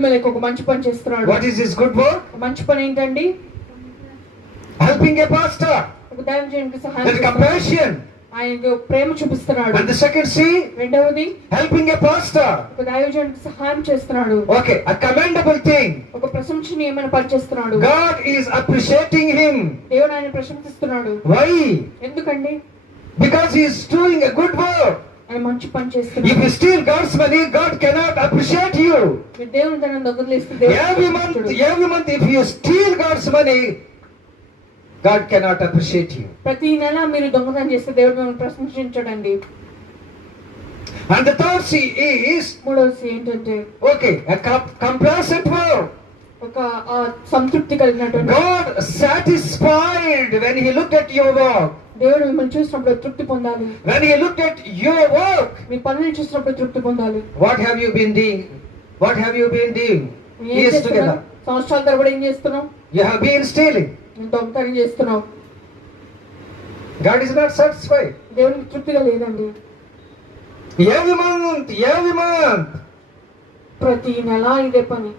అబీమెలెకు ఒక మంచి పని చేస్తున్నాడు. What is his good work? మంచి పని ఏంటండి? Helping a pastor. ఒక దైవజనునికి సహాయం With చేస్తున్నాడు. compassion. ఆయనకు ప్రేమ చూపిస్తున్నాడు. And the second C, రెండవది helping a pastor. ఒక దైవజనునికి సహాయం చేస్తున్నాడు. Okay, a commendable thing. ఒక ప్రశంసనీయమైన పని చేస్తున్నాడు. God is appreciating him. దేవుడు ఆయన ప్రశంసిస్తున్నాడు. Why? ఎందుకండి? Because he is doing a good work. ఆయన మంచి పని If చేస్తున్నాడు. you steal God's money, God cannot appreciate you. మీరు దేవుని ధనాన్ని దొంగిలిస్తే Every month if you steal God's money, God cannot appreciate you. ప్రతి నెల మీరు దొంగతనం చేస్తే దేవుడు మిమ్మల్ని ప్రశంసించడండి. And the third C is, మూడవది ఏంటంటే okay, a complacent work. ఒక సంతృప్తి కలిగినటువంటి. God satisfied when he looked at your work. దేవుడు మిమ్మల్ని చూసినప్పుడు తృప్తి పొందాలి. When he looked at your work, మీ పనులను చూసినప్పుడు తృప్తి పొందాలి. what have you been doing? What have you been doing? Years together. సంవత్సరాల తరబడి ఏం చేస్తున్నావు? You have been stealing. నువ్వు దొంగతనం చేస్తున్నావు. God is not satisfied. దేవునికి తృప్తిగా లేదండి. Every month. ప్రతి నెల ఇదే పని.